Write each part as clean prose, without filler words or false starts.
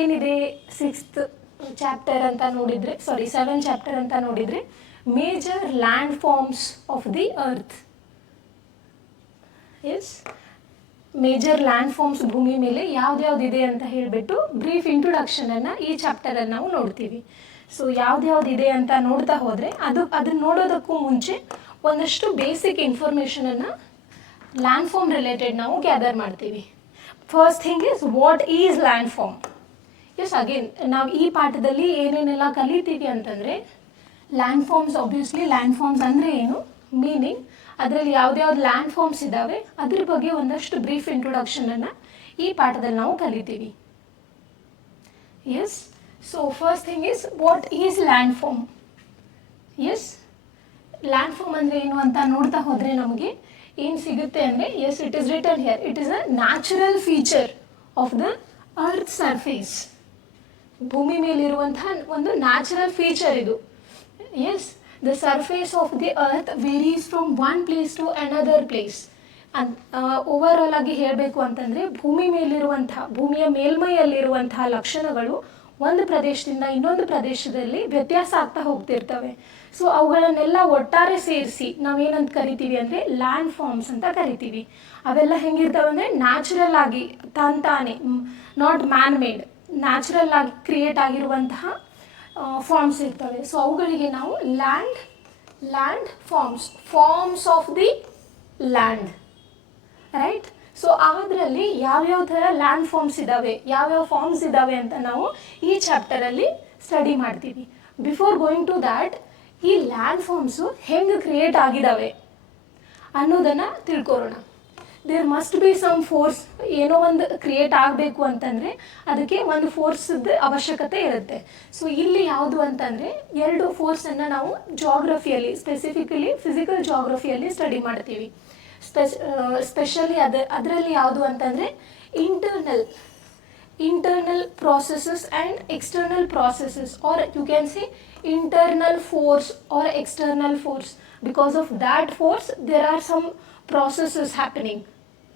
ಏನಿದೆ 6th chapter ಅಂತ ನೋಡಿದರೆ, 7th ಚಾಪ್ಟರ್ ಅಂತ ನೋಡಿದರೆ, major land forms of the earth. Yes, major land forms ಭೂಮಿ ಮೇಲೆ ಯಾವ್ದ್ಯಾವ್ದಿದೆ ಅಂತ ಹೇಳಿಬಿಟ್ಟು ಬ್ರೀಫ್ ಇಂಟ್ರೊಡಕ್ಷನನ್ನು ಈ ಚಾಪ್ಟರಲ್ಲಿ ನಾವು ನೋಡ್ತೀವಿ. ಸೊ ಯಾವ್ದ್ಯಾವ್ದಿದೆ ಅಂತ ನೋಡ್ತಾ ಹೋದರೆ ಅದನ್ನು ನೋಡೋದಕ್ಕೂ ಮುಂಚೆ ಒಂದಷ್ಟು ಬೇಸಿಕ್ ಇನ್ಫಾರ್ಮೇಷನನ್ನು ಲ್ಯಾಂಡ್ ಫಾರ್ಮ್ ರಿಲೇಟೆಡ್ ನಾವು ಗ್ಯಾದರ್ ಮಾಡ್ತೀವಿ. First thing is what is land form. Yes, again ನಾವು ಈ ಪಾಠದಲ್ಲಿ ಏನೇನೆಲ್ಲ ಕಲಿತೀವಿ ಅಂತಂದರೆ, land forms, obviously land forms ಅಂದರೆ ಏನು, ಮೀನಿಂಗ್, ಅದರಲ್ಲಿ ಯಾವ್ದ್ಯಾವ್ದು ಲ್ಯಾಂಡ್ ಫಾರ್ಮ್ಸ್ ಇದ್ದಾವೆ ಅದ್ರ ಬಗ್ಗೆ ಒಂದಷ್ಟು ಬ್ರೀಫ್ ಇಂಟ್ರೊಡಕ್ಷನನ್ನು ಈ ಪಾಠದಲ್ಲಿ ನಾವು ಕಲಿತೀವಿ. Yes, so first thing is what is land form. Yes, land form ಅಂದರೆ ಏನು ಅಂತ ನೋಡ್ತಾ ಹೋದರೆ ನಮಗೆ ಏನು ಸಿಗುತ್ತೆ ಅಂದರೆ, yes, it is written here, it is a natural feature of the earth surface. ಭೂಮಿ ಮೇಲಿರುವಂತಹ ಒಂದು ನ್ಯಾಚುರಲ್ ಫೀಚರ್ ಇದು. Yes, the surface of the earth varies from one place to another place. Overall ಆಗಿ ಹೇಳಬೇಕು ಅಂತಂದರೆ, ಭೂಮಿಯ ಮೇಲ್ಮೈಯಲ್ಲಿರುವಂತಹ ಲಕ್ಷಣಗಳು ಒಂದು ಪ್ರದೇಶದಿಂದ ಇನ್ನೊಂದು ಪ್ರದೇಶದಲ್ಲಿ ವ್ಯತ್ಯಾಸ ಆಗ್ತಾ ಹೋಗ್ತಿರ್ತವೆ. ಸೊ ಅವುಗಳನ್ನೆಲ್ಲ ಒಟ್ಟಾರೆ ಸೇರಿಸಿ ನಾವೇನಂತ ಕರಿತೀವಿ ಅಂದರೆ ಲ್ಯಾಂಡ್ ಫಾರ್ಮ್ಸ್ ಅಂತ ಕರಿತೀವಿ. ಅವೆಲ್ಲ ಹೆಂಗಿರ್ತವೆ ಅಂದರೆ ನ್ಯಾಚುರಲ್ ಆಗಿ ತಾನೇ, ನಾಟ್ ಮ್ಯಾನ್ ಮೇಡ್, ನ್ಯಾಚುರಲ್ ಆಗಿ ಕ್ರಿಯೇಟ್ ಆಗಿರುವಂತಹ ಫಾರ್ಮ್ಸ್ ಇರ್ತವೆ. ಸೊ ಅವುಗಳಿಗೆ ನಾವು land forms of the land, right. So ಅದರಲ್ಲಿ ಯಾವ್ಯಾವ ಥರ ಲ್ಯಾಂಡ್ ಫಾರ್ಮ್ಸ್ ಇದ್ದಾವೆ, ಯಾವ್ಯಾವ ಫಾರ್ಮ್ಸ್ ಇದ್ದಾವೆ ಅಂತ ನಾವು ಈ ಚಾಪ್ಟರಲ್ಲಿ ಸ್ಟಡಿ ಮಾಡ್ತೀವಿ. ಬಿಫೋರ್ ಗೋಯಿಂಗ್ ಟು ದ್ಯಾಟ್, ಈ ಲ್ಯಾಂಡ್ ಫಾರ್ಮ್ಸು ಹೆಂಗೆ ಕ್ರಿಯೇಟ್ ಆಗಿದ್ದಾವೆ ಅನ್ನೋದನ್ನು ತಿಳ್ಕೊಳ್ಳೋಣ. There must be some force. ಏನೋ ಒಂದು ಕ್ರಿಯೇಟ್ ಆಗಬೇಕು ಅಂತಂದರೆ ಅದಕ್ಕೆ ಒಂದು ಫೋರ್ಸ್ದ ಅವಶ್ಯಕತೆ ಇರುತ್ತೆ. ಸೊ ಇಲ್ಲಿ ಯಾವುದು ಅಂತಂದರೆ, ಎರಡು ಫೋರ್ಸನ್ನು ನಾವು ಜಾಗ್ರಫಿಯಲ್ಲಿ, ಸ್ಪೆಸಿಫಿಕಲಿ ಫಿಸಿಕಲ್ ಜಾಗ್ರಫಿಯಲ್ಲಿ ಸ್ಟಡಿ ಮಾಡ್ತೀವಿ. ಸ್ಪೆಷಲಿ ಅದರಲ್ಲಿ ಯಾವುದು ಅಂತಂದರೆ internal processes and external processes, or you can say internal force or external force. Because of that force there are some processes happening,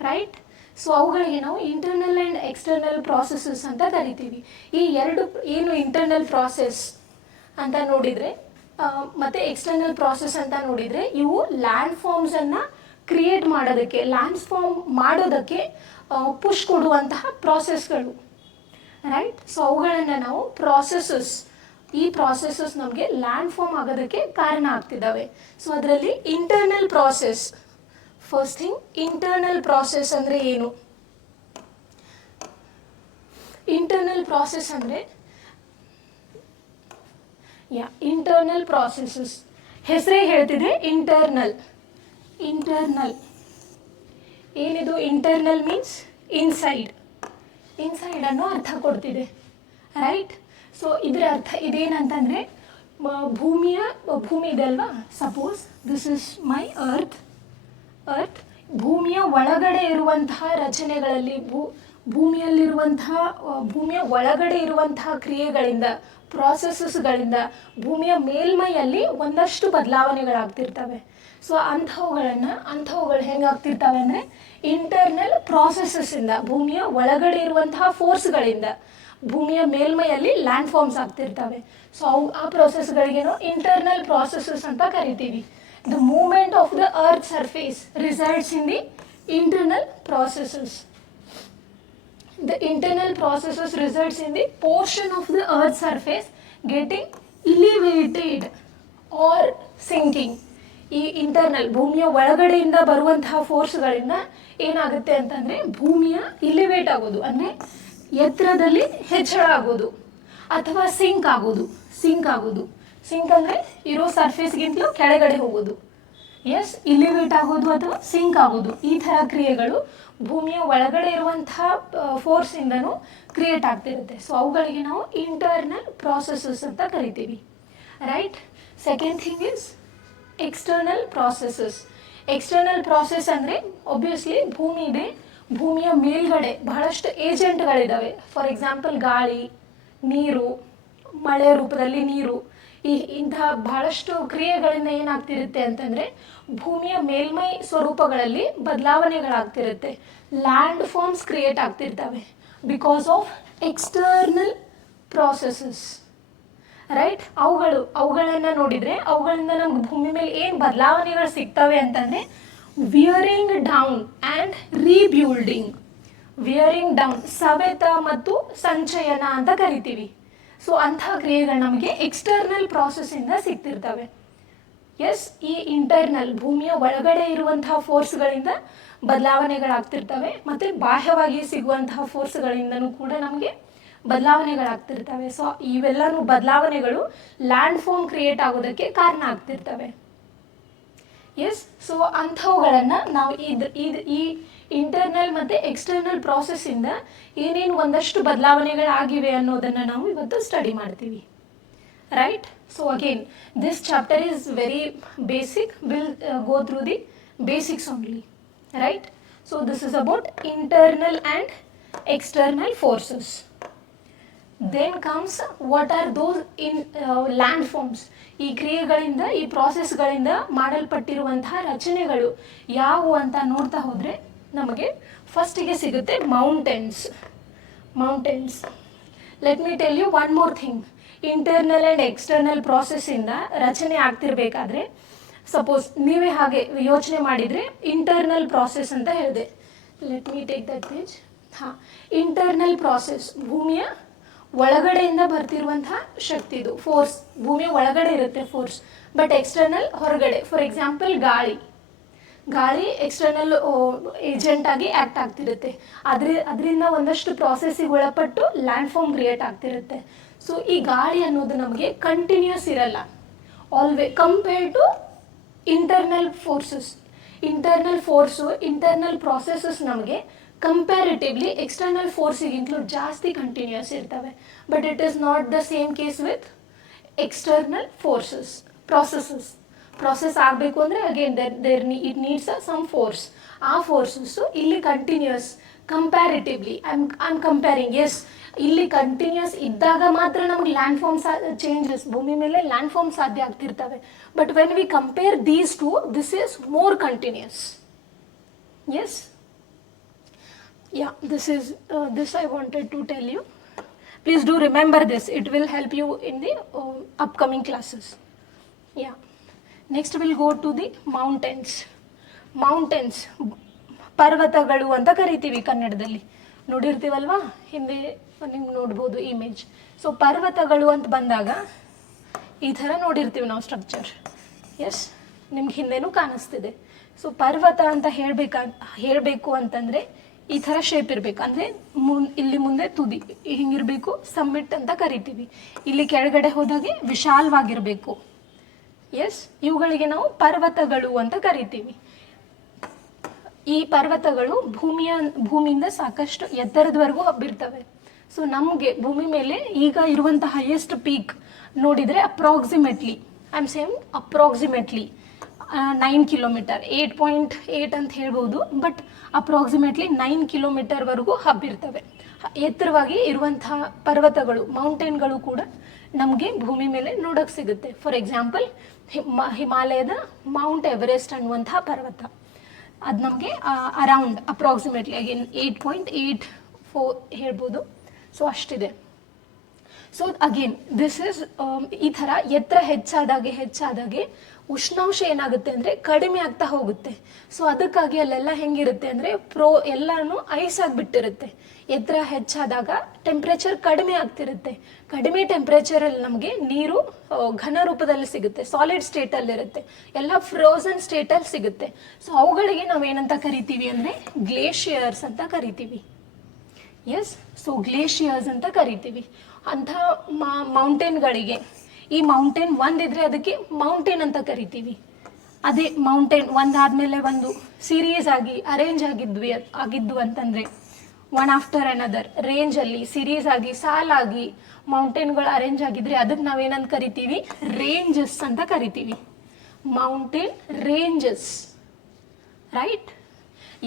right? So ಅವುಗಳಿಗೆ ನಾವು ಇಂಟರ್ನಲ್ ಆ್ಯಂಡ್ ಎಕ್ಸ್ಟರ್ನಲ್ ಪ್ರಾಸೆಸಸ್ ಅಂತ ಕರಿತೀವಿ. ಈ ಎರಡು ಏನು ಇಂಟರ್ನಲ್ ಪ್ರಾಸೆಸ್ ಅಂತ ನೋಡಿದರೆ ಮತ್ತು ಎಕ್ಸ್ಟರ್ನಲ್ ಪ್ರಾಸೆಸ್ ಅಂತ ನೋಡಿದರೆ, ಇವು ಲ್ಯಾಂಡ್ ಫಾರ್ಮ್ಸನ್ನು ಕ್ರಿಯೇಟ್ ಮಾಡೋದಕ್ಕೆ, ಲ್ಯಾಂಡ್ ಫಾರ್ಮ್ ಮಾಡೋದಕ್ಕೆ ಪುಷ್ ಕೊಡುವಂತಹ ಪ್ರಾಸೆಸ್ಗಳು, ರೈಟ್. ಸೊ ಅವುಗಳನ್ನು ನಾವು ಈ ಪ್ರಾಸೆಸಸ್ ನಮಗೆ ಲ್ಯಾಂಡ್ ಫಾರ್ಮ್ ಆಗೋದಕ್ಕೆ ಕಾರಣ ಆಗ್ತಿದ್ದಾವೆ. ಸೊ ಅದರಲ್ಲಿ internal process, first thing, internal process ಅಂದರೆ ಏನು? ಇಂಟರ್ನಲ್ ಪ್ರಾಸೆಸ್ ಅಂದರೆ ಇಂಟರ್ನಲ್ ಪ್ರಾಸೆಸಸ್ ಹೆಸರೇ ಹೇಳ್ತಿದೆ, ಇಂಟರ್ನಲ್ ಏನಿದು? ಇಂಟರ್ನಲ್ ಮೀನ್ಸ್ ಇನ್ಸೈಡ್ ಅನ್ನೋ ಅರ್ಥ ಕೊಡ್ತಿದೆ, ರೈಟ್. ಸೊ ಇದರ ಅರ್ಥ ಇದೇನಂತಂದರೆ, ಭೂಮಿ ಇದೆ ಅಲ್ವಾ, suppose this is my earth. ಭೂಮಿಯ ಒಳಗಡೆ ಇರುವಂತಹ ರಚನೆಗಳಲ್ಲಿ, ಭೂಮಿಯ ಒಳಗಡೆ ಇರುವಂತಹ ಕ್ರಿಯೆಗಳಿಂದ, ಪ್ರಾಸೆಸಸ್ಗಳಿಂದ ಭೂಮಿಯ ಮೇಲ್ಮೈಯಲ್ಲಿ ಒಂದಷ್ಟು ಬದಲಾವಣೆಗಳಾಗ್ತಿರ್ತವೆ. ಸೊ ಅಂಥವುಗಳು ಹೆಂಗಾಗ್ತಿರ್ತವೆ ಅಂದರೆ ಇಂಟರ್ನಲ್ ಪ್ರಾಸೆಸಸ್ಸಿಂದ, ಭೂಮಿಯ ಒಳಗಡೆ ಇರುವಂತಹ ಫೋರ್ಸ್ಗಳಿಂದ ಭೂಮಿಯ ಮೇಲ್ಮೈಯಲ್ಲಿ ಲ್ಯಾಂಡ್ ಫಾರ್ಮ್ಸ್ ಆಗ್ತಿರ್ತವೆ. ಸೊ ಆ ಪ್ರಾಸೆಸ್ಗಳಿಗೆ ನಾವು ಇಂಟರ್ನಲ್ ಪ್ರಾಸೆಸಸ್ ಅಂತ ಕರಿತೀವಿ. The movement of the earth surface resides in the internal processes. The internal processes resides in the portion of the earth surface getting elevated or sinking. ಈ internal, ಭೂಮಿಯ ಒಳಗಡೆಯಿಂದ ಬರುವಂತಹ ಫೋರ್ಸ್ಗಳಿಂದ ಏನಾಗುತ್ತೆ ಅಂತಂದರೆ, ಭೂಮಿಯ ಇಲಿವೇಟ್ ಆಗೋದು ಅಂದರೆ ಎತ್ತರದಲ್ಲಿ ಹೆಚ್ಚಳ ಆಗೋದು, ಅಥವಾ ಸಿಂಕ್ ಆಗೋದು. ಸಿಂಕ್ ಅಂದರೆ ಇರೋ ಸರ್ಫೇಸ್ಗಿಂತಲೂ ಕೆಳಗಡೆ ಹೋಗೋದು. ಎಸ್, ಇಲಿವೇಟ್ ಆಗೋದು ಅಥವಾ ಸಿಂಕ್ ಆಗೋದು, ಈ ಥರ ಕ್ರಿಯೆಗಳು ಭೂಮಿಯ ಒಳಗಡೆ ಇರುವಂತಹ ಫೋರ್ಸಿಂದನೂ ಕ್ರಿಯೇಟ್ ಆಗ್ತಿರುತ್ತೆ. ಸೊ ಅವುಗಳಿಗೆ ನಾವು ಇಂಟರ್ನಲ್ ಪ್ರಾಸೆಸಸ್ ಅಂತ ಕರಿತೀವಿ, right. Second thing is external process ಅಂದರೆ ಒಬ್ವಿಯಸ್ಲಿ ಭೂಮಿ ಇದೆ, ಭೂಮಿಯ ಮೇಲ್ಗಡೆ ಬಹಳಷ್ಟು ಏಜೆಂಟ್ಗಳಿದ್ದಾವೆ. ಫಾರ್ ಎಕ್ಸಾಂಪಲ್ ಗಾಳಿ, ನೀರು, ಮಳೆ ರೂಪದಲ್ಲಿ ನೀರು, ಇಂತಹ ಬಹಳಷ್ಟು ಕ್ರಿಯೆಗಳಿಂದ ಏನಾಗ್ತಿರುತ್ತೆ ಅಂತಂದರೆ ಭೂಮಿಯ ಮೇಲ್ಮೈ ಸ್ವರೂಪಗಳಲ್ಲಿ ಬದಲಾವಣೆಗಳಾಗ್ತಿರುತ್ತೆ, ಲ್ಯಾಂಡ್ ಫಾರ್ಮ್ಸ್ ಕ್ರಿಯೇಟ್ ಆಗ್ತಿರ್ತವೆ. Because of external processes, right. ಅವುಗಳನ್ನು ನೋಡಿದರೆ ಅವುಗಳಿಂದ ನಮ್ಗೆ ಭೂಮಿ ಮೇಲೆ ಏನು ಬದಲಾವಣೆಗಳು ಸಿಗ್ತವೆ ಅಂತಂದರೆ wearing down and rebuilding. Wearing down ಸವೆತ ಮತ್ತು ಸಂಚಯನ ಅಂತ ಕರಿತೀವಿ. ಸೊ ಅಂತಹ ಕ್ರಿಯೆಗಳು ನಮಗೆ ಎಕ್ಸ್ಟರ್ನಲ್ ಪ್ರಾಸೆಸ್ಸಿಂದ ಸಿಗ್ತಿರ್ತವೆ. ಎಸ್, ಈ ಇಂಟರ್ನಲ್ ಭೂಮಿಯ ಒಳಗಡೆ ಇರುವಂತಹ ಫೋರ್ಸ್ಗಳಿಂದ ಬದಲಾವಣೆಗಳಾಗ್ತಿರ್ತವೆ, ಮತ್ತು ಬಾಹ್ಯವಾಗಿ ಸಿಗುವಂತಹ ಫೋರ್ಸ್ಗಳಿಂದನೂ ಕೂಡ ನಮಗೆ ಬದಲಾವಣೆಗಳಾಗ್ತಿರ್ತವೆ. ಸೊ ಇವೆಲ್ಲನೂ ಬದಲಾವಣೆಗಳು ಲ್ಯಾಂಡ್ ಫಾರ್ಮ್ ಕ್ರಿಯೇಟ್ ಆಗೋದಕ್ಕೆ ಕಾರಣ ಆಗ್ತಿರ್ತವೆ. ಎಸ್, ಸೊ ಅಂಥವುಗಳನ್ನು ನಾವು ಈ ಇಂಟರ್ನಲ್ ಮತ್ತು ಎಕ್ಸ್ಟರ್ನಲ್ ಪ್ರಾಸೆಸ್ಸಿಂದ ಏನೇನು ಒಂದಷ್ಟು ಬದಲಾವಣೆಗಳಾಗಿವೆ ಅನ್ನೋದನ್ನು ನಾವು ಇವತ್ತು ಸ್ಟಡಿ ಮಾಡ್ತೀವಿ, right. So again this chapter is very basic, will go through the basics only, right. So this is about internal and external forces. Then comes what are those in land forms. ಈ ಕ್ರಿಯೆಗಳಿಂದ, ಈ ಪ್ರಾಸೆಸ್ಗಳಿಂದ ಮಾಡಲ್ಪಟ್ಟಿರುವಂತಹ ರಚನೆಗಳು ಯಾವುವು ಅಂತ ನೋಡ್ತಾ ಹೋದರೆ ನಮಗೆ ಫಸ್ಟಿಗೆ ಸಿಗುತ್ತೆ mountains. Let me tell you one more thing. Internal and external ಪ್ರಾಸೆಸ್ಸಿಂದ ರಚನೆ ಆಗ್ತಿರ್ಬೇಕಾದ್ರೆ ಸಪೋಸ್ ನೀವೇ ಹಾಗೆ ಯೋಚನೆ ಮಾಡಿದರೆ ಇಂಟರ್ನಲ್ ಪ್ರಾಸೆಸ್ ಅಂತ ಹೇಳಿದೆ. Let me take that page. Internal process ಭೂಮಿಯ ಒಳಗಡೆಯಿಂದ ಬರ್ತಿರುವಂತಹ ಶಕ್ತಿ, ಇದು ಫೋರ್ಸ್. ಭೂಮಿಯ ಒಳಗಡೆ ಇರುತ್ತೆ ಫೋರ್ಸ್, ಬಟ್ ಎಕ್ಸ್ಟರ್ನಲ್ ಹೊರಗಡೆ. ಫಾರ್ ಎಕ್ಸಾಂಪಲ್ ಗಾಳಿ ಎಕ್ಸ್ಟರ್ನಲ್ ಏಜೆಂಟ್ ಆಗಿ ಆ್ಯಕ್ಟ್ ಆಗ್ತಿರುತ್ತೆ. ಅದರಿಂದ ಒಂದಷ್ಟು ಪ್ರಾಸೆಸ್ಸಿಗೆ ಒಳಪಟ್ಟು ಲ್ಯಾಂಡ್ ಫಾರ್ಮ್ ಕ್ರಿಯೇಟ್ ಆಗ್ತಿರುತ್ತೆ. ಸೊ ಈ ಗಾಳಿ ಅನ್ನೋದು ನಮಗೆ ಕಂಟಿನ್ಯೂಸ್ ಇರಲ್ಲ, compared to internal forces. Internal processes ನಮಗೆ ಕಂಪ್ಯಾರಿಟಿವ್ಲಿ ಎಕ್ಸ್ಟರ್ನಲ್ ಫೋರ್ಸಿಗಿಂತಲೂ ಜಾಸ್ತಿ ಕಂಟಿನ್ಯೂಸ್ ಇರ್ತವೆ. But it is not the same case with external process ಆಗಬೇಕು ಅಂದರೆ again it needs some force. ಆ ಫೋರ್ಸಸ್ಸು ಇಲ್ಲಿ continuous, comparatively I am comparing. Yes, ಇಲ್ಲಿ continuous ಇದ್ದಾಗ ಮಾತ್ರ ನಮಗೆ ಲ್ಯಾಂಡ್ ಫಾರ್ಮ್ ಚೇಂಜಸ್, ಭೂಮಿ ಮೇಲೆ ಲ್ಯಾಂಡ್ ಫಾರ್ಮ್ ಸಾಧ್ಯ ಆಗ್ತಿರ್ತವೆ. But when we compare these two, this is more continuous. Yes, yeah, this I wanted to tell you. Please do remember this, it will help you in the upcoming classes. Yeah, next we'll go to the mountains. ಪರ್ವತಗಳು ಅಂತ ಕರಿತೀವಿ ಕನ್ನಡದಲ್ಲಿ. ನೋಡಿರ್ತೀವಲ್ವಾ, ಹಿಂದೆ ನಿಮ್ಗೆ ನೋಡ್ಬೋದು image. So ಪರ್ವತಗಳು ಅಂತ ಬಂದಾಗ ಈ ಥರ ನೋಡಿರ್ತೀವಿ ನಾವು ಸ್ಟ್ರಕ್ಚರ್. ಎಸ್, ನಿಮ್ಗೆ ಹಿಂದೆನೂ ಕಾಣಿಸ್ತಿದೆ. ಸೊ ಪರ್ವತ ಅಂತ ಹೇಳಬೇಕು ಅಂತಂದರೆ ಈ ಥರ ಶೇಪ್ ಇರಬೇಕು. ಅಂದರೆ ಇಲ್ಲಿ ಮುಂದೆ ತುದಿ ಹಿಂಗಿರಬೇಕು, ಸಮ್ಮಿಟ್ ಅಂತ ಕರಿತೀವಿ. ಇಲ್ಲಿ ಕೆಳಗಡೆ ಹೋದಾಗೆ ವಿಶಾಲವಾಗಿರಬೇಕು. ಎಸ್, ಇವುಗಳಿಗೆ ನಾವು ಪರ್ವತಗಳು ಅಂತ ಕರಿತೀವಿ. ಈ ಪರ್ವತಗಳು ಭೂಮಿಯಿಂದ ಸಾಕಷ್ಟು ಎತ್ತರದವರೆಗೂ ಹಬ್ಬಿರ್ತವೆ. ಸೊ ನಮಗೆ ಭೂಮಿ ಮೇಲೆ ಈಗ ಇರುವಂಥ ಹೈಯೆಸ್ಟ್ ಪೀಕ್ ನೋಡಿದರೆ ಅಪ್ರಾಕ್ಸಿಮೇಟ್ಲಿ 9 ಕಿಲೋಮೀಟರ್, 8.8 ಅಂತ ಹೇಳ್ಬೋದು. But approximately 9 ಕಿಲೋಮೀಟರ್ವರೆಗೂ ಹಬ್ಬಿರ್ತವೆ. ಎತ್ತರವಾಗಿ ಇರುವಂತಹ ಪರ್ವತಗಳು, ಮೌಂಟೇನ್ಗಳು ಕೂಡ ನಮಗೆ ಭೂಮಿ ಮೇಲೆ ನೋಡೋಕ್ಕೆ ಸಿಗುತ್ತೆ. ಫಾರ್ ಎಕ್ಸಾಂಪಲ್ ಹಿಮಾಲಯದ ಮೌಂಟ್ ಎವರೆಸ್ಟ್ ಅನ್ನುವಂತಹ ಪರ್ವತ, ಅದು ನಮಗೆ ಅರೌಂಡ್ ಅಪ್ರಾಕ್ಸಿಮೇಟ್ಲಿ ಅಗೇನ್ 8.84 ಹೇಳ್ಬೋದು. ಸೊ ಅಷ್ಟಿದೆ. ಸೊ ಅಗೇನ್ ದಿಸ್ ಇಸ್ ಈ ಥರ ಎತ್ತರ ಹೆಚ್ಚಾದಾಗೆ ಉಷ್ಣಾಂಶ ಏನಾಗುತ್ತೆ ಅಂದರೆ ಕಡಿಮೆ ಆಗ್ತಾ ಹೋಗುತ್ತೆ. ಸೊ ಅದಕ್ಕಾಗಿ ಅಲ್ಲೆಲ್ಲ ಹೆಂಗಿರುತ್ತೆ ಅಂದರೆ ಎಲ್ಲನೂ ಐಸ್ ಆಗಿಬಿಟ್ಟಿರುತ್ತೆ. ಎತ್ತರ ಹೆಚ್ಚಾದಾಗ ಟೆಂಪ್ರೇಚರ್ ಕಡಿಮೆ ಆಗ್ತಿರುತ್ತೆ. ಕಡಿಮೆ ಟೆಂಪ್ರೇಚರಲ್ಲಿ ನಮಗೆ ನೀರು ಘನ ರೂಪದಲ್ಲಿ ಸಿಗುತ್ತೆ, ಸಾಲಿಡ್ ಸ್ಟೇಟಲ್ಲಿರುತ್ತೆ, ಎಲ್ಲ ಫ್ರೋಝನ್ ಸ್ಟೇಟಲ್ಲಿ ಸಿಗುತ್ತೆ. ಸೊ ಅವುಗಳಿಗೆ ನಾವೇನಂತ ಕರಿತೀವಿ ಅಂದರೆ ಗ್ಲೇಷಿಯರ್ಸ್ ಅಂತ ಕರಿತೀವಿ. ಎಸ್, ಸೊ ಗ್ಲೇಷಿಯರ್ಸ್ ಅಂತ ಕರಿತೀವಿ ಅಂಥ ಮೌಂಟೇನ್ಗಳಿಗೆ. ಈ ಮೌಂಟೇನ್ ಒಂದಿದ್ರೆ ಅದಕ್ಕೆ ಮೌಂಟೇನ್ ಅಂತ ಕರಿತೀವಿ. ಅದೇ ಮೌಂಟೇನ್ ಒಂದಾದ್ಮೇಲೆ ಒಂದು ಸೀರೀಸ್ ಆಗಿ ಅರೇಂಜ್ ಆಗಿದ್ದು ಅಂತಂದರೆ ಒನ್ ಆಫ್ಟರ್ ಅನದರ್ ರೇಂಜಲ್ಲಿ ಸೀರೀಸ್ ಆಗಿ ಸಾಲಾಗಿ ಮೌಂಟೇನ್ಗಳು ಅರೇಂಜ್ ಆಗಿದ್ರೆ ಅದಕ್ಕೆ ನಾವೇನಂತ ಕರಿತೀವಿ, ರೇಂಜಸ್ ಅಂತ ಕರಿತೀವಿ. Mountain ranges, right.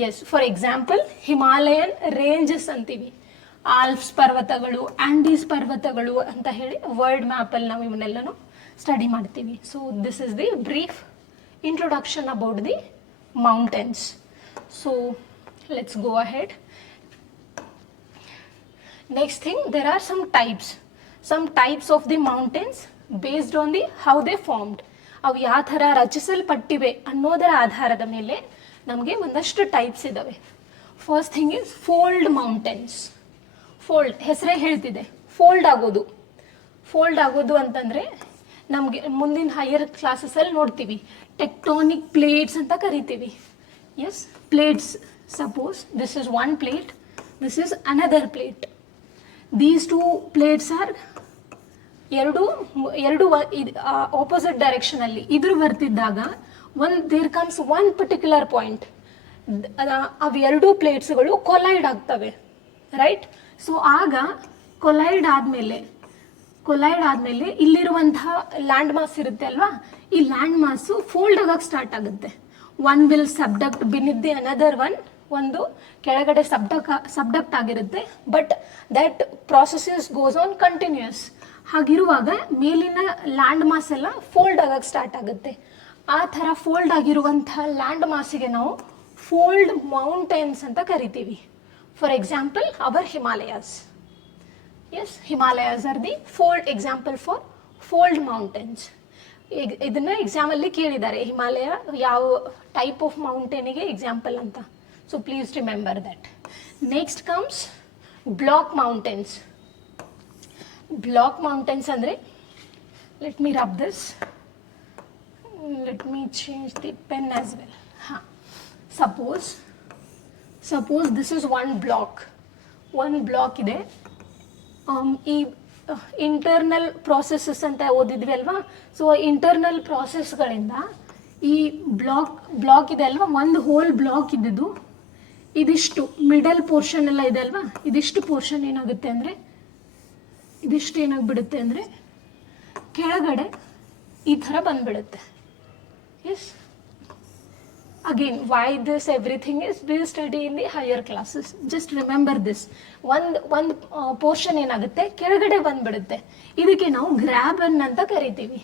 Yes, for example Himalayan ranges ಅಂತೀವಿ. ಆಲ್ಪ್ಸ್ ಪರ್ವತಗಳು, ಆಂಡೀಸ್ ಪರ್ವತಗಳು ಅಂತ ಹೇಳಿ ವರ್ಲ್ಡ್ ಮ್ಯಾಪಲ್ಲಿ ನಾವು ಇವನ್ನೆಲ್ಲನೂ ಸ್ಟಡಿ ಮಾಡ್ತೀವಿ. So this is the brief introduction about the mountains. So let's go ahead. Next thing, there are some types of the mountains based on the how they formed. ಅವು ಯಾವ ಥರ ರಚಿಸಲ್ಪಟ್ಟಿವೆ ಅನ್ನೋದರ ಆಧಾರದ ಮೇಲೆ ನಮಗೆ ಒಂದಷ್ಟು ಟೈಪ್ಸ್ ಇದ್ದಾವೆ. First thing is fold mountains. Fold ಹೆಸರೇ ಹೇಳ್ತಿದೆ, ಫೋಲ್ಡ್ ಆಗೋದು ಅಂತಂದರೆ ನಮಗೆ ಮುಂದಿನ ಹೈಯರ್ ಕ್ಲಾಸಸ್ಸಲ್ಲಿ ನೋಡ್ತೀವಿ, ಟೆಕ್ಟಾನಿಕ್ ಪ್ಲೇಟ್ಸ್ ಅಂತ ಕರಿತೀವಿ. Yes, plates. Suppose this is one plate, this is another plate. These two plates are ಎರಡು ಆಪೋಸಿಟ್ ಡೈರೆಕ್ಷನಲ್ಲಿ ಇದ್ರ ಬರ್ತಿದ್ದಾಗ there comes one particular point, ಅವೆರಡೂ ಪ್ಲೇಟ್ಸ್ಗಳು ಕೊಲೈಡ್ ಆಗ್ತವೆ, ರೈಟ್? ಸೊ ಆಗ ಕೊಲೈಡ್ ಆದಮೇಲೆ ಇಲ್ಲಿರುವಂತಹ ಲ್ಯಾಂಡ್ ಮಾಸ್ ಇರುತ್ತೆ ಅಲ್ವಾ, ಈ ಲ್ಯಾಂಡ್ ಮಾಸು ಫೋಲ್ಡ್ ಆಗಕ್ಕೆ ಸ್ಟಾರ್ಟ್ ಆಗುತ್ತೆ. One will subduct beneath the another one, ಒಂದು ಕೆಳಗಡೆ ಸಬ್ಡಕ್ಟ್ ಆಗಿರುತ್ತೆ, but that processes goes on continuous. ಹಾಗಿರುವಾಗ ಮೇಲಿನ ಲ್ಯಾಂಡ್ ಮಾಸ್ ಎಲ್ಲ ಫೋಲ್ಡ್ ಆಗಕ್ಕೆ ಸ್ಟಾರ್ಟ್ ಆಗುತ್ತೆ. ಆ ಥರ ಫೋಲ್ಡ್ ಆಗಿರುವಂತಹ ಲ್ಯಾಂಡ್ ಮಾಸಿಗೆ ನಾವು ಫೋಲ್ಡ್ ಮೌಂಟೇನ್ಸ್ ಅಂತ ಕರಿತೀವಿ. For example our Himalayas. Yes, Himalayas are the fold example for fold mountains. ಇದನ್ನ ಎಕ್ಸಾಮಲ್ಲಿ ಕೇಳಿದ್ದಾರೆ, ಹಿಮಾಲಯ ಯಾವ ಟೈಪ್ ಆಫ್ ಮೌಂಟೇನಿಗೆ ಎಕ್ಸಾಂಪಲ್ ಅಂತ. So please remember that. Next comes block mountains. Block mountains ಅಂದರೆ, let me rub this, let me change the pen as well. ಹಾಂ, suppose this is one block ಇದೆ. ಈ ಇಂಟರ್ನಲ್ ಪ್ರಾಸೆಸಸ್ ಅಂತ ಓದಿದ್ವಿ ಅಲ್ವಾ, so internal ಪ್ರಾಸೆಸ್ಗಳಿಂದ ಈ block ಇದೆ ಅಲ್ವಾ, ಒಂದು ಹೋಲ್ ಬ್ಲಾಕ್ ಇದ್ದಿದ್ದು ಇದಿಷ್ಟು ಮಿಡಲ್ ಪೋರ್ಷನ್ ಎಲ್ಲ ಇದೆ ಅಲ್ವಾ, ಇದಿಷ್ಟು ಪೋರ್ಷನ್ ಏನಾಗುತ್ತೆ ಅಂದರೆ, ಇದಿಷ್ಟು ಏನಾಗ್ಬಿಡುತ್ತೆ ಅಂದರೆ ಕೆಳಗಡೆ ಈ ಥರ ಬಂದ್ಬಿಡುತ್ತೆ. Yes, again, why this everything is we'll study in the higher classes. Just remember this. ಒಂದು ಪೋರ್ಷನ್ ಏನಾಗುತ್ತೆ, ಕೆಳಗಡೆ ಬಂದ್ಬಿಡುತ್ತೆ. ಇದಕ್ಕೆ ನಾವು ಗ್ರಾಬನ್ ಅಂತ ಕರಿತೀವಿ.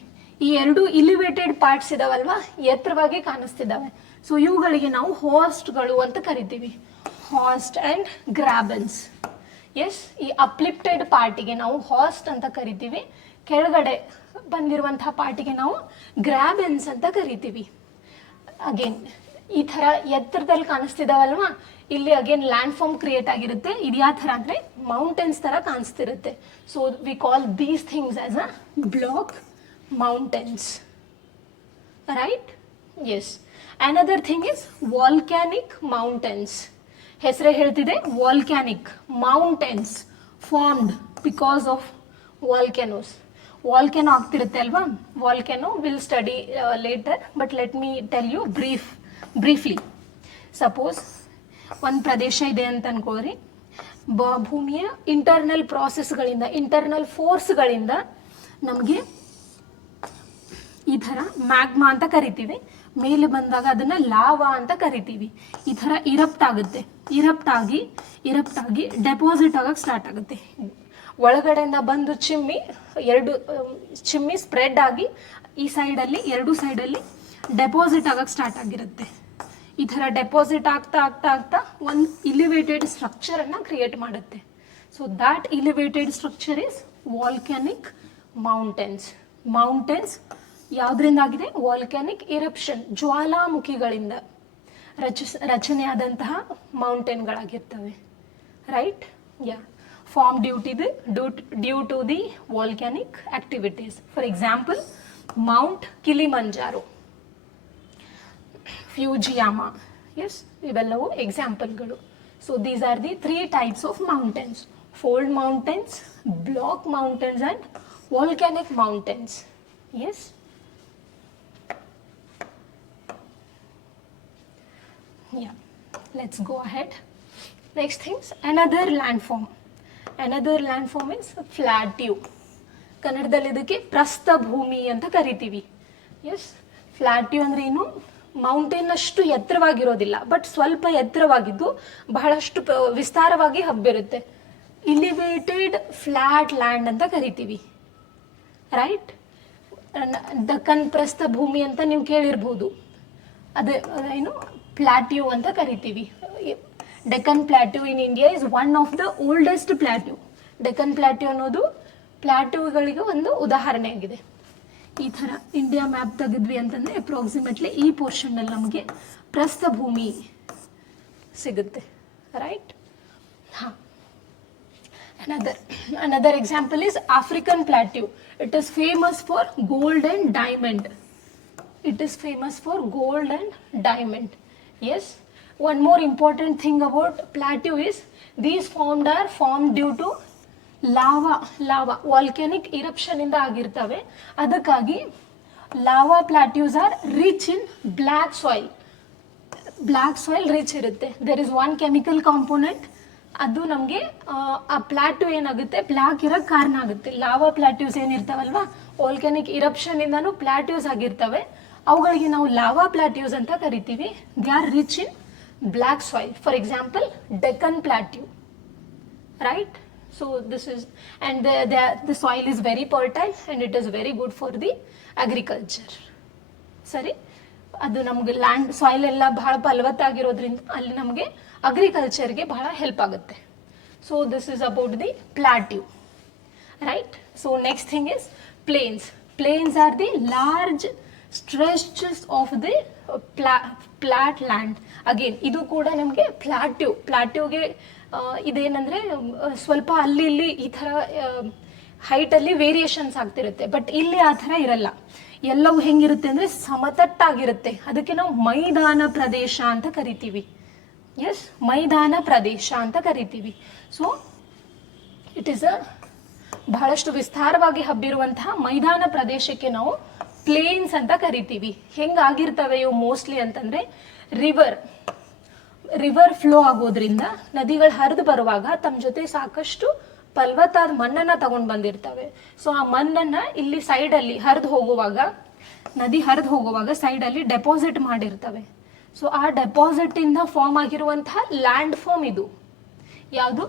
ಈ ಎರಡು ಇಲಿವೇಟೆಡ್ ಪಾರ್ಟ್ಸ್ ಇದಾವಲ್ವಾ, ಎತ್ತರವಾಗಿ ಕಾಣಿಸ್ತಿದ್ದಾವೆ. ಸೊ ಇವುಗಳಿಗೆ ನಾವು ಹಾಸ್ಟ್ಗಳು ಅಂತ ಕರಿತೀವಿ. Hoist and ಗ್ರಾಬನ್ಸ್. ಎಸ್, ಈ ಅಪ್ಲಿಫ್ಟೆಡ್ ಪಾರ್ಟಿಗೆ ನಾವು ಹಾಸ್ಟ್ ಅಂತ ಕರಿತೀವಿ, ಕೆಳಗಡೆ ಬಂದಿರುವಂತಹ ಪಾರ್ಟಿಗೆ ನಾವು ಗ್ರಾಬನ್ಸ್ ಅಂತ ಕರಿತೀವಿ. ಅಗೇನ್ ಈ ಥರ ಎತ್ತರದಲ್ಲಿ ಕಾಣಿಸ್ತಿದಾವಲ್ವಾ, ಇಲ್ಲಿ ಅಗೇನ್ ಲ್ಯಾಂಡ್ ಫಾರ್ಮ್ ಕ್ರಿಯೇಟ್ ಆಗಿರುತ್ತೆ. ಇದು ಯಾವ ಥರ ಅಂದರೆ ಮೌಂಟೇನ್ಸ್ ಥರ ಕಾಣಿಸ್ತಿರುತ್ತೆ. So we call these things as a block mountains, right? Yes. Another thing is volcanic mountains. ಹೆಸರೇ ಹೇಳ್ತಿದೆ, volcanic mountains formed because of volcanoes. Volcano ಆಗ್ತಿರುತ್ತೆ ಅಲ್ವಾ, volcano will study later, but let me tell you briefly. Suppose ಒಂದು ಪ್ರದೇಶ ಇದೆ ಅಂತ ಅನ್ಕೋರಿ, ಭೂಮಿಯ internal ಪ್ರಾಸೆಸ್ಗಳಿಂದ, internal ಫೋರ್ಸ್ಗಳಿಂದ ನಮಗೆ ಈ ಥರ ಮ್ಯಾಗ್ಮಾ ಅಂತ ಕರಿತೀವಿ, ಮೇಲೆ ಬಂದಾಗ ಅದನ್ನು ಲಾವಾ ಅಂತ ಕರಿತೀವಿ. ಈ ಥರ ಇರಪ್ಟ್ ಆಗುತ್ತೆ, ಇರಪ್ಟ್ ಆಗಿ ಡೆಪಾಸಿಟ್ ಆಗಕ್ಕೆ ಸ್ಟಾರ್ಟ್ ಆಗುತ್ತೆ. ಒಳಗಡೆಯಿಂದ ಬಂದು ಚಿಮ್ಮಿ ಸ್ಪ್ರೆಡ್ ಆಗಿ ಈ ಸೈಡಲ್ಲಿ, ಎರಡು ಸೈಡಲ್ಲಿ ಡೆಪಾಸಿಟ್ ಆಗಕ್ಕೆ ಸ್ಟಾರ್ಟ್ ಆಗಿರುತ್ತೆ. ಈ ಥರ ಡೆಪಾಸಿಟ್ ಆಗ್ತಾ ಒಂದು ಇಲಿವೇಟೆಡ್ ಸ್ಟ್ರಕ್ಚರನ್ನು ಕ್ರಿಯೇಟ್ ಮಾಡುತ್ತೆ. So that elevated structure is volcanic mountains. Mountains ಯಾವುದರಿಂದ ಆಗಿದೆ? ವಾಲ್ಕ್ಯಾನಿಕ್ ಇರಪ್ಷನ್, ಜ್ವಾಲಾಮುಖಿಗಳಿಂದ ರಚನೆಯಾದಂತಹ ಮೌಂಟೇನ್ಗಳಾಗಿರ್ತವೆ, right? Ya, formed due to the volcanic activities. For example, Mount Kilimanjaro, Fujiyama. Yes, ivellahu examplegalu. So these are the three types of mountains: fold mountains, block mountains, and volcanic mountains. Yes. Yeah, let's go ahead. Next things, another landform is plateau. ಕನ್ನಡದಲ್ಲಿ ಇದಕ್ಕೆ ಪ್ರಸ್ಥಭೂಮಿ ಅಂತ ಕರಿತೀವಿ. S, ಫ್ಲಾಟ್ಯೂ ಅಂದರೆ ಏನು? Mountain ಅಷ್ಟು ಎತ್ತರವಾಗಿರೋದಿಲ್ಲ, but ಸ್ವಲ್ಪ ಎತ್ತರವಾಗಿದ್ದು ಬಹಳಷ್ಟು ವಿಸ್ತಾರವಾಗಿ ಹಬ್ಬಿರುತ್ತೆ. ಇಲಿವೇಟೆಡ್ ಫ್ಲಾಟ್ ಲ್ಯಾಂಡ್ ಅಂತ ಕರಿತೀವಿ, ರೈಟ್? ದಕ್ಕನ್ ಪ್ರಸ್ಥಭೂಮಿ ಅಂತ ನೀವು ಕೇಳಿರ್ಬೋದು, ಏನು ಪ್ಲಾಟ್ಯೂ ಅಂತ ಕರಿತೀವಿ. Deccan Plateau in India is one of the oldest plateau. Deccan plateau ಅನ್ನೋದು ಪ್ಲಾಟ್ಯೂಗಳಿಗೆ ಒಂದು ಉದಾಹರಣೆ ಆಗಿದೆ. ಈ ಥರ ಇಂಡಿಯಾ ಮ್ಯಾಪ್ ತೆಗೆದ್ವಿ ಅಂತಂದರೆ ಅಪ್ರಾಕ್ಸಿಮೇಟ್ಲಿ ಈ ಪೋರ್ಷನ್ನಲ್ಲಿ ನಮಗೆ ಪ್ರಸ್ಥಭೂಮಿ ಸಿಗುತ್ತೆ, ರೈಟ್. ಹಾಂ, another example is African plateau. It is famous for gold and diamond. It is famous for gold and diamond. Yes. One more important thing about plateau is these are formed due to lava volcanic eruption ಇಂದ ಆಗಿರ್ತವೆ. ಅದಕ್ಕಾಗಿ lava plateaus are rich in black soil rich ಇರುತ್ತೆ. there is one chemical component, ಅದು ನಮಗೆ ಆ plateau ಏನಾಗುತ್ತೆ black ಇರೋಕ್ಕೆ ಕಾರಣ ಆಗುತ್ತೆ. ಲಾವಾ ಪ್ಲಾಟ್ಯೂಸ್ ಏನಿರ್ತಾವಲ್ವಾ ವೋಲ್ಕ್ಯಾನಿಕ್ ಇರಪ್ಷನ್ ಇಂದಾನು ಪ್ಲಾಟ್ಯೂಸ್ ಆಗಿರ್ತವೆ, ಅವುಗಳಿಗೆ ನಾವು ಲಾವಾ ಪ್ಲಾಟ್ಯೂಸ್ ಅಂತ ಕರಿತೀವಿ. They are rich in black soil. For example Deccan plateau, right. So this is and the soil is very fertile and it is very good for the agriculture. ಸರಿ, ಅದು ನಮಗೆ land soil ಎಲ್ಲ ಬಹಳ ಫಲವತ್ತಾಗಿರೋದ್ರಿಂದ ಅಲ್ಲಿ ನಮಗೆ ಅಗ್ರಿಕಲ್ಚರ್ಗೆ ಬಹಳ ಹೆಲ್ಪ್ ಆಗುತ್ತೆ. So this is about the plateau, right. So next thing is plains. Plains are the large stretches of the flat land. Again ಇದು ಕೂಡ ನಮಗೆ ಪ್ಲಾಟ್ಯೂಗೆ ಇದೇನಂದರೆ ಸ್ವಲ್ಪ ಅಲ್ಲಿ ಇಲ್ಲಿ ಈ ಥರ ಹೈಟಲ್ಲಿ ವೇರಿಯೇಷನ್ಸ್ ಆಗ್ತಿರುತ್ತೆ, ಬಟ್ ಇಲ್ಲಿ ಆ ಥರ ಇರಲ್ಲ. ಎಲ್ಲವೂ ಹೆಂಗಿರುತ್ತೆ ಅಂದರೆ ಸಮತಟ್ಟಾಗಿರುತ್ತೆ. ಅದಕ್ಕೆ ನಾವು ಮೈದಾನ ಪ್ರದೇಶ ಅಂತ ಕರಿತೀವಿ. ಎಸ್, ಮೈದಾನ ಪ್ರದೇಶ ಅಂತ ಕರಿತೀವಿ. ಸೊ ಇಟ್ ಈಸ್ ಬಹಳಷ್ಟು ವಿಸ್ತಾರವಾಗಿ ಹಬ್ಬಿರುವಂತಹ ಮೈದಾನ ಪ್ರದೇಶಕ್ಕೆ ನಾವು ಪ್ಲೇನ್ಸ್ ಅಂತ ಕರಿತೀವಿ. ಹೆಂಗಾಗಿರ್ತವೆ ಇವು ಮೋಸ್ಟ್ಲಿ ಅಂತಂದರೆ ರಿವರ್ ಫ್ಲೋ ಆಗೋದ್ರಿಂದ ನದಿಗಳು ಹರಿದು ಬರುವಾಗ ತಮ್ಮ ಜೊತೆ ಸಾಕಷ್ಟು ಫಲವತ್ತಾದ ಮಣ್ಣನ್ನು ತಗೊಂಡು ಬಂದಿರ್ತವೆ. ಸೊ ಆ ಮಣ್ಣನ್ನು ಇಲ್ಲಿ ಸೈಡಲ್ಲಿ ನದಿ ಹರಿದು ಹೋಗುವಾಗ ಸೈಡಲ್ಲಿ ಡೆಪಾಸಿಟ್ ಮಾಡಿರ್ತವೆ. ಸೊ ಆ ಡೆಪಾಸಿಟಿಂದ ಫಾರ್ಮ್ ಆಗಿರುವಂತಹ ಲ್ಯಾಂಡ್ ಫಾರ್ಮ್ ಇದು ಯಾವುದು?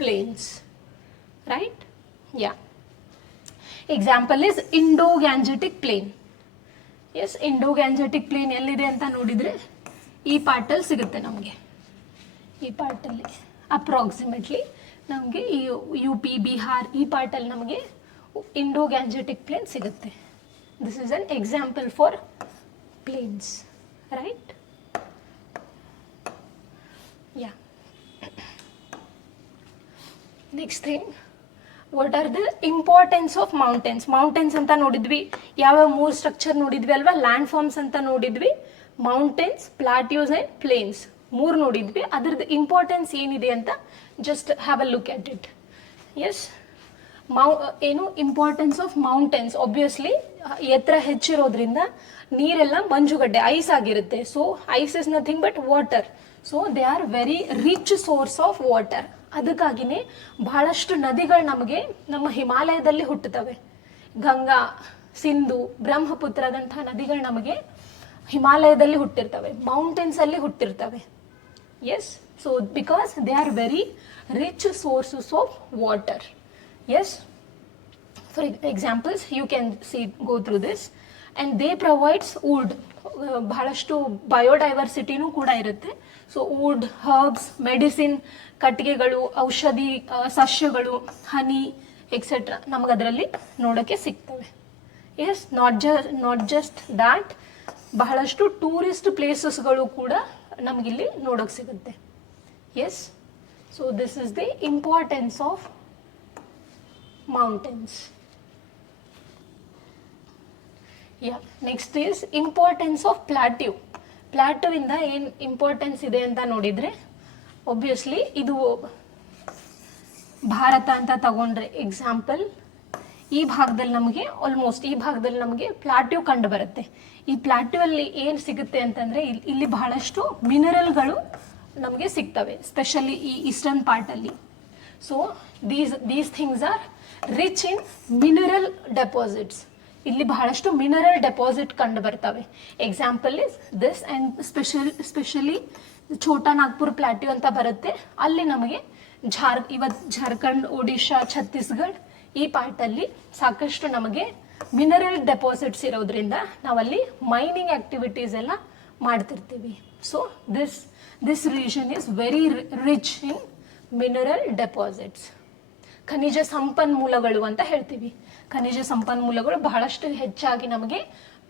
Plains, right. Yeah, example is Indo-Gangetic plain. Yes, Indo-Gangetic plain ಎಲ್ಲಿದೆ ಅಂತ ನೋಡಿದರೆ ಈ ಪಾರ್ಟಲ್ಲಿ ಸಿಗುತ್ತೆ ನಮಗೆ. ಈ ಪಾರ್ಟಲ್ಲಿ ಅಪ್ರಾಕ್ಸಿಮೇಟ್ಲಿ ನಮಗೆ ಈ UP, ಬಿಹಾರ್ ಈ ಪಾರ್ಟಲ್ಲಿ ನಮಗೆ ಇಂಡೋ-ಗ್ಯಾಂಜೆಟಿಕ್ ಪ್ಲೇನ್ ಸಿಗುತ್ತೆ. This is an example for plains, right? Yeah. Next thing, what are the importance of mountains? Mountains ಅಂತ ನೋಡಿದ್ವಿ, ಯಾವ ಮೂರು ಸ್ಟ್ರಕ್ಚರ್ ನೋಡಿದ್ವಿ ಅಲ್ವಾ? ಲ್ಯಾಂಡ್ ಫಾರ್ಮ್ಸ್ ಅಂತ ನೋಡಿದ್ವಿ, ಮೌಂಟೇನ್ಸ್, ಪ್ಲಾಟ್ಯೂಸ್ ಆ್ಯಂಡ್ ಪ್ಲೇನ್ಸ್ ಮೂರು ನೋಡಿದ್ವಿ. ಅದ್ರದ್ದು ಇಂಪಾರ್ಟೆನ್ಸ್ ಏನಿದೆ ಅಂತ just have a look at it. Yes, ಏನು ಇಂಪಾರ್ಟೆನ್ಸ್ ಆಫ್ ಮೌಂಟೇನ್ಸ್? ಆಬ್ವಿಯಸ್ಲಿ ಎತ್ತರ ಹೆಚ್ಚಿರೋದ್ರಿಂದ ನೀರೆಲ್ಲ ಮಂಜುಗಡ್ಡೆ ಐಸ್ ಆಗಿರುತ್ತೆ. So ice is nothing but water. So they are very rich source of water. ಅದಕ್ಕಾಗಿಯೇ ಬಹಳಷ್ಟು ನದಿಗಳು ನಮಗೆ ನಮ್ಮ ಹಿಮಾಲಯದಲ್ಲಿ ಹುಟ್ಟುತ್ತವೆ. ಗಂಗಾ, ಸಿಂಧು, ಬ್ರಹ್ಮಪುತ್ರದಂತಹ ನದಿಗಳು ನಮಗೆ ಹಿಮಾಲಯದಲ್ಲಿ ಹುಟ್ಟಿರ್ತವೆ, ಮೌಂಟೇನ್ಸಲ್ಲಿ ಹುಟ್ಟಿರ್ತವೆ. Yes, so because they are very rich sources of water. Yes, for examples you can go through this, and they provides wood. ಬಹಳಷ್ಟು ಬಯೋಡೈವರ್ಸಿಟಿನೂ ಕೂಡ ಇರುತ್ತೆ. ಸೊ ವುಡ್, ಹರ್ಬ್ಸ್, ಮೆಡಿಸಿನ್, ಕಟ್ಟಿಗೆಗಳು, ಔಷಧಿ ಸಸ್ಯಗಳು, ಹನಿ ಎಕ್ಸೆಟ್ರಾ ನಮಗದರಲ್ಲಿ ನೋಡೋಕ್ಕೆ ಸಿಗ್ತವೆ. ಎಸ್, ನಾಟ್ ಜಸ್ಟ್ ದ್ಯಾಟ್, ಬಹಳಷ್ಟು ಟೂರಿಸ್ಟ್ ಪ್ಲೇಸಸ್ಗಳು ಕೂಡ ನಮಗಿಲ್ಲಿ ನೋಡೋಕ್ಕೆ ಸಿಗುತ್ತೆ. Yes, so this is the importance of mountains. Yeah, next is importance of plateau. Plateau ಇಂದ ಏನು ಇಂಪಾರ್ಟೆನ್ಸ್ ಇದೆ ಅಂತ ನೋಡಿದರೆ, ಒಬ್ವಿಯಸ್ಲಿ ಇದು ಭಾರತ ಅಂತ ತಗೊಂಡ್ರೆ ಎಕ್ಸಾಂಪಲ್, ಈ ಭಾಗದಲ್ಲಿ ನಮಗೆ ಪ್ಲಾಟ್ಯೂ ಕಂಡು ಬರುತ್ತೆ. ಈ ಪ್ಲಾಟ್ಯೂ ಅಲ್ಲಿ ಏನು ಸಿಗುತ್ತೆ ಅಂತಂದರೆ ಇಲ್ಲಿ ಬಹಳಷ್ಟು ಮಿನರಲ್ಗಳು ನಮಗೆ ಸಿಗ್ತವೆ, ಸ್ಪೆಷಲಿ ಈ ಈಸ್ಟರ್ನ್ ಪಾರ್ಟಲ್ಲಿ. So these things are rich in mineral deposits. ಇಲ್ಲಿ ಬಹಳಷ್ಟು ಮಿನರಲ್ ಡೆಪಾಸಿಟ್ ಕಂಡು ಬರ್ತವೆ. Example is this, and specially Chota Nagpur plateau ಅಂತ ಬರುತ್ತೆ. ಅಲ್ಲಿ ನಮಗೆ ಜಾರ್ಖಂಡ್, ಒಡಿಶಾ, ಛತ್ತೀಸ್ಗಢ ಈ ಪಾರ್ಟಲ್ಲಿ ಸಾಕಷ್ಟು ನಮಗೆ ಮಿನರಲ್ ಡೆಪಾಸಿಟ್ಸ್ ಇರೋದ್ರಿಂದ ನಾವಲ್ಲಿ ಮೈನಿಂಗ್ ಆಕ್ಟಿವಿಟೀಸ್ ಎಲ್ಲ ಮಾಡ್ತಿರ್ತೀವಿ. So this region is very rich in mineral deposits. ಖನಿಜ ಸಂಪನ್ಮೂಲಗಳು ಅಂತ ಹೇಳ್ತೀವಿ. ಖನಿಜ ಸಂಪನ್ಮೂಲಗಳು ಬಹಳಷ್ಟು ಹೆಚ್ಚಾಗಿ ನಮಗೆ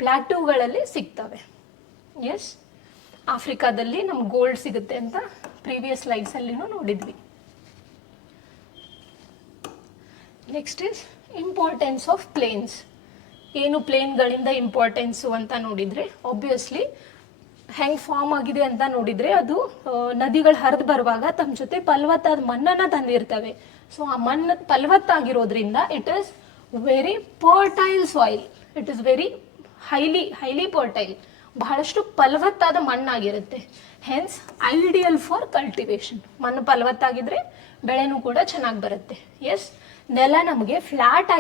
ಪ್ಲಾಟೂಗಳಲ್ಲಿ ಸಿಗ್ತವೆ. ಎಸ್, ಆಫ್ರಿಕಾದಲ್ಲಿ ನಮ್ಗೆ ಗೋಲ್ಡ್ ಸಿಗುತ್ತೆ ಅಂತ ಪ್ರೀವಿಯಸ್ ಸ್ಲೈಡ್ಸಲ್ಲಿನೂ ನೋಡಿದ್ವಿ. Next is importance of plains. ಏನು ಪ್ಲೇನ್ಗಳಿಂದ ಇಂಪಾರ್ಟೆನ್ಸು ಅಂತ ನೋಡಿದರೆ, ಆಬ್ವಿಯಸ್ಲಿ ಹೆಂಗೆ ಫಾರ್ಮ್ ಆಗಿದೆ ಅಂತ ನೋಡಿದರೆ ಅದು ನದಿಗಳು ಹರಿದು ಬರುವಾಗ ತಮ್ಮ ಜೊತೆ ಫಲವತ್ತಾದ ಮಣ್ಣನ್ನು ತಂದಿರ್ತವೆ. ಸೊ ಆ ಮಣ್ಣು ಫಲವತ್ತಾಗಿರೋದ್ರಿಂದ it is very fertile soil. It is very highly fertile, ಬಹಳಷ್ಟು ಫಲವತ್ತಾದ ಮಣ್ಣಾಗಿರುತ್ತೆ. Hence ideal for cultivation. ಮಣ್ಣು ಫಲವತ್ತಾಗಿದ್ರೆ ಬೆಳೆನೂ ಕೂಡ ಚೆನ್ನಾಗಿ ಬರುತ್ತೆ. ಎಸ್, ನೆಲ ನಮಗೆ ಫ್ಲ್ಯಾಟ್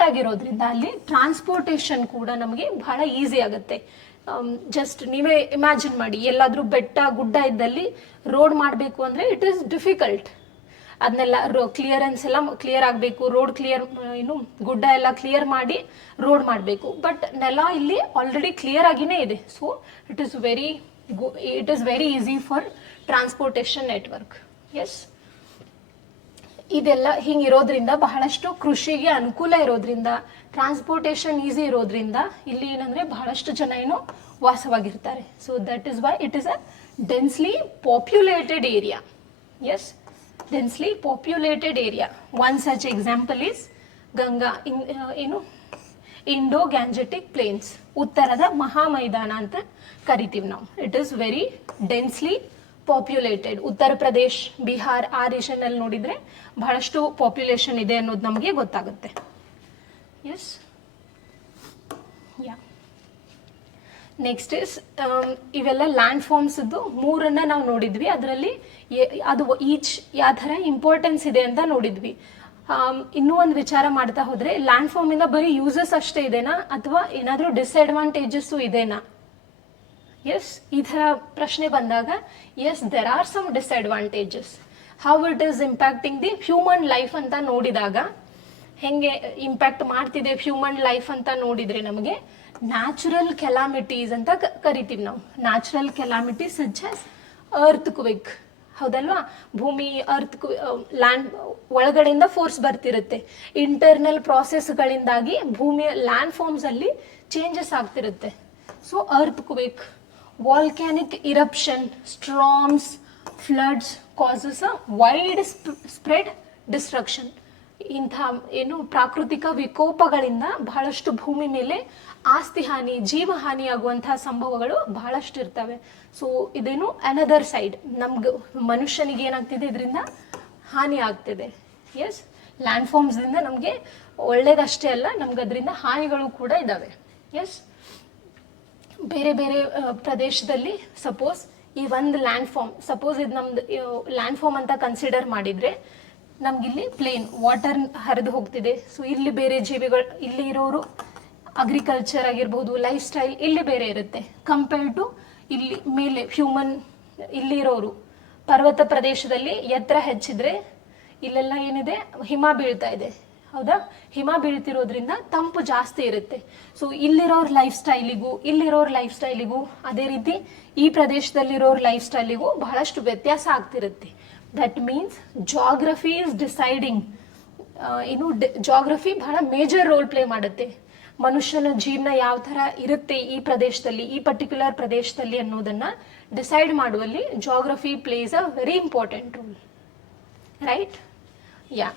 ಆಗಿರೋದ್ರಿಂದ ಅಲ್ಲಿ ಟ್ರಾನ್ಸ್ಪೋರ್ಟೇಷನ್ ಕೂಡ ನಮಗೆ ಬಹಳ ಈಸಿ ಆಗುತ್ತೆ. ಜಸ್ಟ್ ನೀವೇ ಇಮ್ಯಾಜಿನ್ ಮಾಡಿ, ಎಲ್ಲಾದರೂ ಬೆಟ್ಟ ಗುಡ್ಡ ಇದ್ದಲ್ಲಿ ರೋಡ್ ಮಾಡಬೇಕು ಅಂದರೆ ಇಟ್ ಈಸ್ ಡಿಫಿಕಲ್ಟ್. ಅದನ್ನೆಲ್ಲ ಕ್ಲಿಯರೆನ್ಸ್ ಎಲ್ಲ ಕ್ಲಿಯರ್ ಆಗಬೇಕು, ರೋಡ್ ಕ್ಲಿಯರ್ ಗುಡ್ಡ ಎಲ್ಲ ಕ್ಲಿಯರ್ ಮಾಡಿ ರೋಡ್ ಮಾಡಬೇಕು. ಬಟ್ ನೆಲ ಇಲ್ಲಿ ಆಲ್ರೆಡಿ ಕ್ಲಿಯರ್ ಆಗಿನೇ ಇದೆ. So it is very easy for transportation network. Yes, ಇದೆಲ್ಲ ಹಿಂಗಿರೋದ್ರಿಂದ ಬಹಳಷ್ಟು ಕೃಷಿಗೆ ಅನುಕೂಲ ಇರೋದ್ರಿಂದ, ಟ್ರಾನ್ಸ್ಪೋರ್ಟೇಷನ್ ಈಸಿ ಇರೋದ್ರಿಂದ ಇಲ್ಲಿ ಏನಂದರೆ ಬಹಳಷ್ಟು ಜನ ಏನು ವಾಸವಾಗಿರ್ತಾರೆ. So that is why it is a densely populated area. Yes, densely populated area. One such example is Ganga, Indo-Gangetic Plains. ಉತ್ತರದ ಮಹಾಮೈದಾನ ಅಂತ ಕರಿತೀವಿ ನಾವು. It is very densely populated. Uttar Pradesh, Bihar ಆ ರೀಜನಲ್ಲಿ ನೋಡಿದರೆ ಬಹಳಷ್ಟು ಪಾಪ್ಯುಲೇಷನ್ ಇದೆ ಅನ್ನೋದು ನಮಗೆ ಗೊತ್ತಾಗುತ್ತೆ. Yes, yeah. ನೆಕ್ಸ್ಟ್ ಇಸ್ ಇವೆಲ್ಲ ಲ್ಯಾಂಡ್ ಫಾರ್ಮ್ಸ್ದು ಮೂರನ್ನ ನಾವು ನೋಡಿದ್ವಿ. ಅದರಲ್ಲಿ ಅದು ಈಚ್ ಯಾವ ಥರ ಇಂಪಾರ್ಟೆನ್ಸ್ ಇದೆ ಅಂತ ನೋಡಿದ್ವಿ. ಇನ್ನೂ ಒಂದು ವಿಚಾರ ಮಾಡ್ತಾ ಹೋದರೆ, ಲ್ಯಾಂಡ್ ಫಾರ್ಮಿಂದ ಬರೀ ಯೂಸಸ್ ಅಷ್ಟೇ ಇದೆನಾ ಅಥವಾ ಏನಾದರೂ ಡಿಸ್ಅಡ್ವಾಂಟೇಜಸ್ಸು ಇದೆನಾ? ಎಸ್, ಈ ಥರ ಪ್ರಶ್ನೆ ಬಂದಾಗ yes, there are some disadvantages. How it is impacting the human life ಅಂತ ನೋಡಿದಾಗ, ಹೆಂಗೆ ಇಂಪ್ಯಾಕ್ಟ್ ಮಾಡ್ತಿದೆ ಹ್ಯೂಮನ್ ಲೈಫ್ ಅಂತ ನೋಡಿದರೆ ನಮಗೆ ನ್ಯಾಚುರಲ್ ಕೆಲಾಮಿಟೀಸ್ ಅಂತ ಕರಿತೀವಿ ನಾವು. Natural calamities such as earthquake, ಹೌದಲ್ವಾ? ಭೂಮಿ ಲ್ಯಾಂಡ್ ಒಳಗಡೆಯಿಂದ ಫೋರ್ಸ್ ಬರ್ತಿರುತ್ತೆ. ಇಂಟರ್ನಲ್ ಪ್ರಾಸೆಸ್ಗಳಿಂದಾಗಿ ಭೂಮಿಯ ಲ್ಯಾಂಡ್ ಫಾರ್ಮ್ಸಲ್ಲಿ ಚೇಂಜಸ್ ಆಗ್ತಿರುತ್ತೆ. So earthquake, volcanic eruption, storms, floods causes a widespread destruction. ಇಂಥ ಪ್ರಾಕೃತಿಕ ವಿಕೋಪಗಳಿಂದ ಬಹಳಷ್ಟು ಭೂಮಿ ಮೇಲೆ ಆಸ್ತಿ ಹಾನಿ, ಜೀವಹಾನಿ ಆಗುವಂತಹ ಸಂಭವಗಳು ಬಹಳಷ್ಟು ಇರ್ತವೆ. ಸೊ ಇದೇನು ಅನದರ್ ಸೈಡ್, ನಮ್ಗೆ ಮನುಷ್ಯನಿಗೆ ಏನಾಗ್ತಿದೆ, ಇದರಿಂದ ಹಾನಿ ಆಗ್ತಿದೆ. ಎಸ್, ಲ್ಯಾಂಡ್ ಫಾರ್ಮ್ಸ್ದಿಂದ ನಮಗೆ ಒಳ್ಳೇದಷ್ಟೇ ಅಲ್ಲ, ನಮ್ಗೆ ಅದರಿಂದ ಹಾನಿಗಳು ಕೂಡ ಇದ್ದಾವೆ. ಎಸ್, ಬೇರೆ ಬೇರೆ ಪ್ರದೇಶದಲ್ಲಿ ಸಪೋಸ್ ಈ ಒಂದು ಲ್ಯಾಂಡ್ ಫಾರ್ಮ್, ಸಪೋಸ್ ಇದು ನಮ್ದು ಲ್ಯಾಂಡ್ ಫಾರ್ಮ್ ಅಂತ ಕನ್ಸಿಡರ್ ಮಾಡಿದರೆ, ನಮಗಿಲ್ಲಿ ಪ್ಲೇನ್ ವಾಟರ್ ಹರಿದು ಹೋಗ್ತಿದೆ. ಸೊ ಇಲ್ಲಿ ಬೇರೆ ಜೀವಿಗಳು, ಇಲ್ಲಿ ಇರೋರು ಅಗ್ರಿಕಲ್ಚರ್ ಆಗಿರ್ಬೋದು, ಲೈಫ್ ಸ್ಟೈಲ್ ಇಲ್ಲಿ ಬೇರೆ ಇರುತ್ತೆ ಕಂಪೇರ್ಡ್ ಟು ಇಲ್ಲಿ ಮೇಲೆ ಹ್ಯೂಮನ್. ಇಲ್ಲಿರೋರು ಪರ್ವತ ಪ್ರದೇಶದಲ್ಲಿ ಎತ್ತರ ಹೆಚ್ಚಿದ್ರೆ ಇಲ್ಲೆಲ್ಲ ಏನಿದೆ, ಹಿಮ ಬೀಳ್ತಾ ಇದೆ, ಹೌದಾ? ಹಿಮ ಬೀಳ್ತಿರೋದ್ರಿಂದ ತಂಪು ಜಾಸ್ತಿ ಇರುತ್ತೆ. ಸೊ ಇಲ್ಲಿರೋರ ಲೈಫ್ ಸ್ಟೈಲಿಗೂ ಅದೇ ರೀತಿ ಈ ಪ್ರದೇಶದಲ್ಲಿರೋರ ಲೈಫ್ ಸ್ಟೈಲಿಗೂ ಬಹಳಷ್ಟು ವ್ಯತ್ಯಾಸ ಆಗ್ತಿರುತ್ತೆ. That means geography is deciding. Geography ಬಹಳ ಮೇಜರ್ ರೋಲ್ ಪ್ಲೇ ಮಾಡುತ್ತೆ. ಮನುಷ್ಯನ ಜೀವನ ಯಾವ ಥರ ಇರುತ್ತೆ ಈ ಪ್ರದೇಶದಲ್ಲಿ, ಈ ಪರ್ಟಿಕ್ಯುಲರ್ ಪ್ರದೇಶದಲ್ಲಿ ಅನ್ನೋದನ್ನ ಡಿಸೈಡ್ ಮಾಡುವಲ್ಲಿ geography place a very important role, right? Yeah,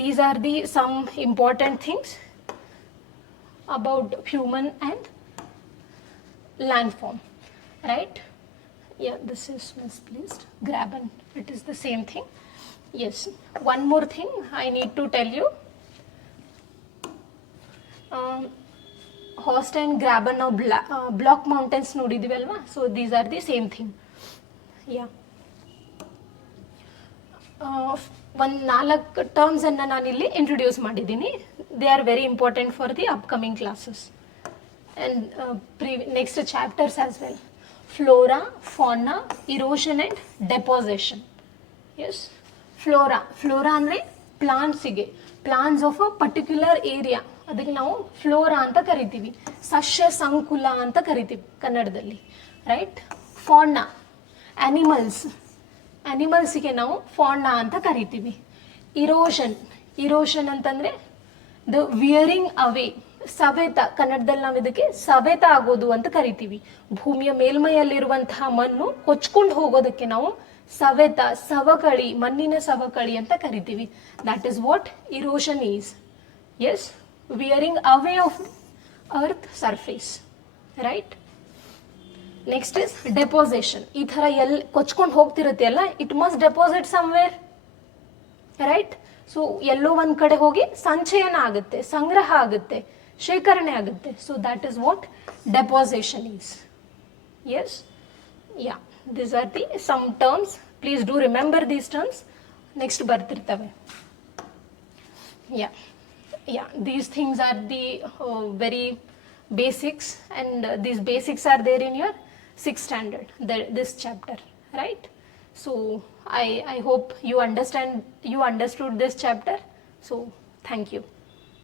these are the some important things about human and land form, right? Yeah, this is misplaced. Grab and it is the same thing. Yes, one more thing I need to tell you. Host and Graben now block mountains ನೋಡಿದ್ವಿ ಅಲ್ವಾ? So these are the same thing. Yeah. ಒಂದು 4 terms ಅನ್ನು ನಾನಿಲ್ಲಿ introduce ಮಾಡಿದ್ದೀನಿ. They are very important for the upcoming classes and next chapters as well. Flora, fauna, erosion and deposition. Yes, flora ಅಂದರೆ plants of a particular area, ಅದಕ್ಕೆ ನಾವು flora ಅಂತ ಕರಿತೀವಿ. ಸಸ್ಯ ಸಂಕುಲ ಅಂತ ಕರಿತೀವಿ ಕನ್ನಡದಲ್ಲಿ, ರೈಟ್? ಫಾನಾ, ಆ್ಯನಿಮಲ್ಸ್, ಅನಿಮಲ್ಸಿಗೆ ನಾವು ಫಾಂಡಾ ಅಂತ ಕರಿತೀವಿ. ಇರೋಷನ್ ಅಂತಂದರೆ ದ ವಿಯರಿಂಗ್ ಅವೇ, ಸವೆತ, ಕನ್ನಡದಲ್ಲಿ ನಾವು ಇದಕ್ಕೆ ಸವೆತ ಆಗೋದು ಅಂತ ಕರಿತೀವಿ. ಭೂಮಿಯ ಮೇಲ್ಮೈಯಲ್ಲಿರುವಂತಹ ಮಣ್ಣು ಕೊಚ್ಕೊಂಡು ಹೋಗೋದಕ್ಕೆ ನಾವು ಸವೆತ, ಸವಕಳಿ, ಮಣ್ಣಿನ ಸವಕಳಿ ಅಂತ ಕರಿತೀವಿ. That is what erosion is. Yes, wearing away of earth surface, right. Next is deposition. ಈ ಥರ ಕೊಚ್ಕೊಂಡು ಹೋಗ್ತಿರುತ್ತೆ ಅಲ್ಲ, it must deposit somewhere, right. So ಎಲ್ಲೋ ಒಂದು ಕಡೆ ಹೋಗಿ ಸಂಚಯನ ಆಗುತ್ತೆ, ಸಂಗ್ರಹ ಆಗುತ್ತೆ, ಶೇಖರಣೆ ಆಗುತ್ತೆ. So that is what deposition is. Yes, yeah, these are the some terms. Please do remember these terms. Next ಬರ್ತಿರ್ತವೆ. Yeah, these things are the very basics, and these basics are there in your 6th standard, this chapter, right? So I hope you understood this chapter. So thank you.